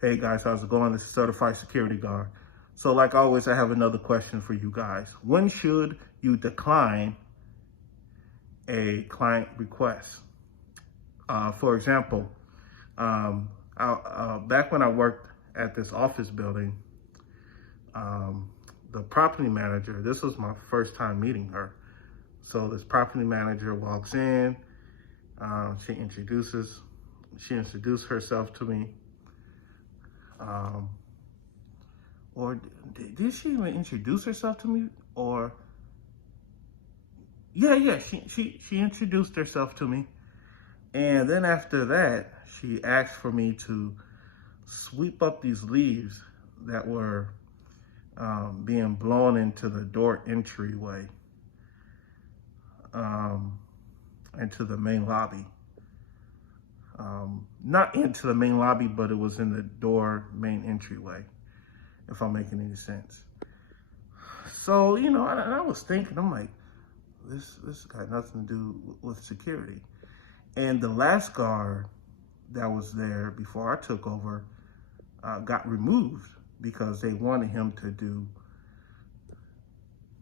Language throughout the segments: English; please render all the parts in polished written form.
Hey guys, how's it going? This is Certified Security Guard. So like always, I have another question for you guys. When should you decline a client request? For example, back when I worked at this office building, the property manager, this was my first time meeting her. So this property manager walks in, she introduced herself to me. Or did she even introduce herself to me? Or she introduced herself to me, and then after that, she asked for me to sweep up these leaves that were being blown into the door entryway, into the main lobby. Not into the main lobby, but it was in the door main entryway, if I'm making any sense. So, I was thinking, I'm like, this got nothing to do with security. And the last guard that was there before I took over got removed because they wanted him to do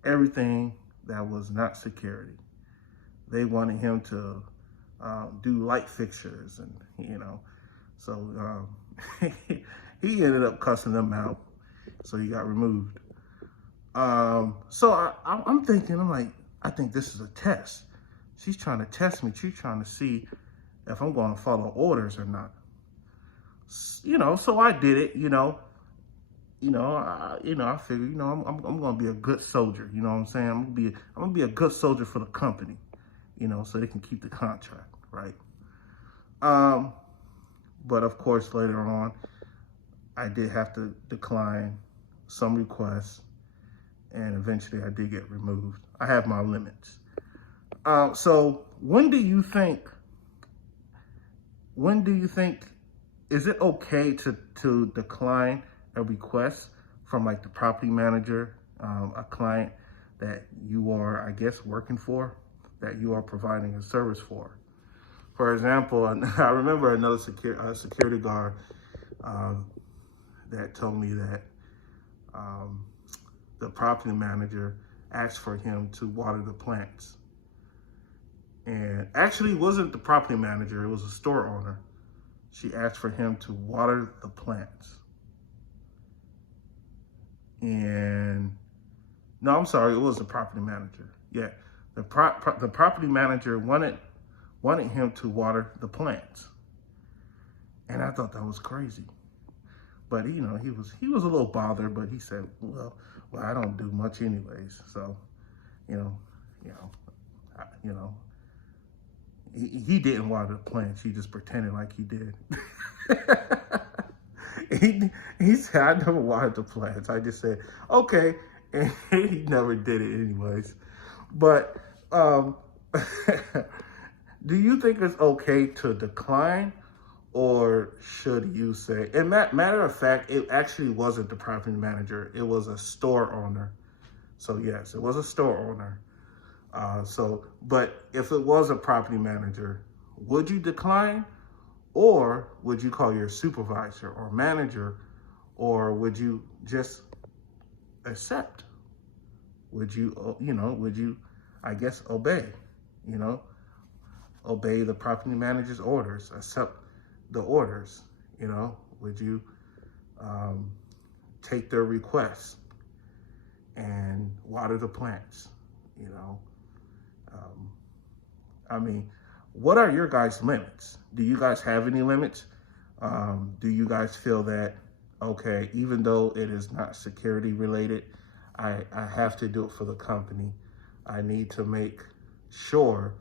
everything that was not security. They wanted him to do light fixtures, and so he ended up cussing them out, so he got removed. So I'm thinking, I think this is a test. She's trying to test me. She's trying to see if I'm going to follow orders or not. So I did it. I figured, I'm going to be a good soldier. You know what I'm saying? I'm going to be a good soldier for the company. So they can keep the contract, right? But of course, later on, I did have to decline some requests, and eventually I did get removed. I have my limits. So when do you think, is it okay to decline a request from like the property manager, a client that you are, I guess, working for, that you are providing a service for? For example, I remember another security guard that told me that the property manager asked for him to water the plants. And actually, it wasn't the property manager, it was a store owner. She asked for him to water the plants. And no, I'm sorry, it was the property manager. Yeah, the property manager wanted him to water the plants. And I thought that was crazy. But he was a little bothered, but he said, well, I don't do much anyways. So, he didn't water the plants. He just pretended like he did. He said, I never watered the plants. I just said, okay. And he never did it anyways. But do you think it's okay to decline, or should you say, and matter of fact, it actually wasn't the property manager, it was a store owner. So yes, it was a store owner. But if it was a property manager, would you decline, or would you call your supervisor or manager, or would you just accept? Would you, I guess, obey, obey the property manager's orders, accept the orders, would you take their requests and water the plants, what are your guys' limits? Do you guys have any limits? Do you guys feel that, okay, even though it is not security related, I have to do it for the company. I need to make sure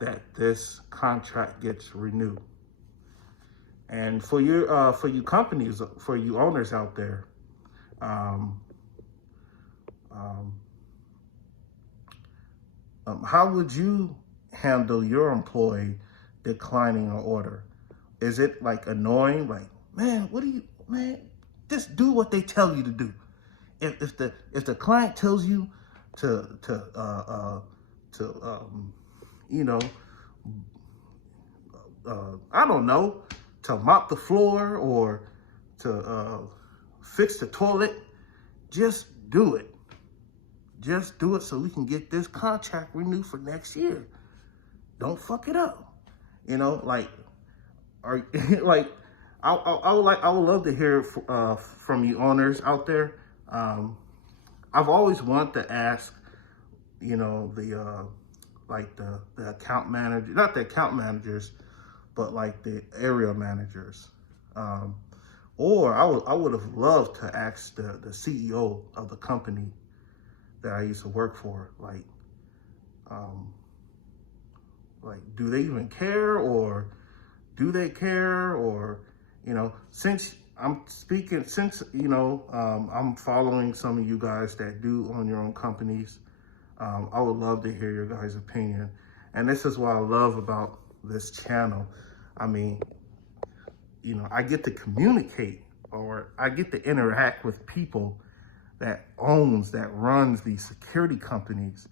that this contract gets renewed. And for you companies, for you owners out there, how would you handle your employee declining an order? Is it like annoying? Like, man, just do what they tell you to do. If the client tells you to I don't know, to mop the floor or fix the toilet, just do it. Just do it so we can get this contract renewed for next year. Don't fuck it up. You know, like, like, I would love to hear from you owners out there. I've always wanted to ask, you know, the account manager, not the account managers, but like the area managers. Or I would have loved to ask the CEO of the company that I used to work for, like, do they even care, or do they care? Or, you know, since I'm following some of you guys that do own your own companies, I would love to hear your guys' opinion. And this is what I love about this channel. I mean, you know, I get to communicate, or I get to interact with people that runs these security companies.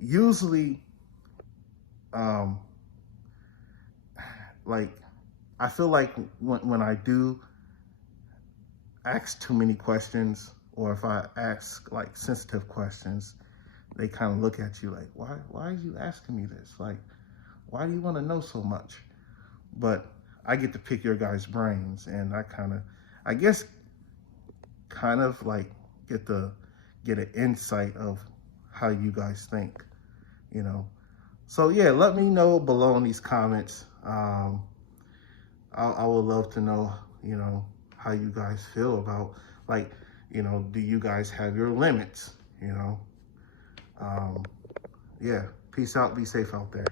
Usually, like, I feel like when I do ask too many questions, or if I ask like sensitive questions, they kind of look at you like, why are you asking me this? Like, why do you want to know so much? But I get to pick your guys' brains, and I guess like get an insight of how you guys think, you know. So yeah, let me know below in these comments. I would love to know, you know, how you guys feel about, like, you know, do you guys have your limits, you know? Yeah, peace out, be safe out there.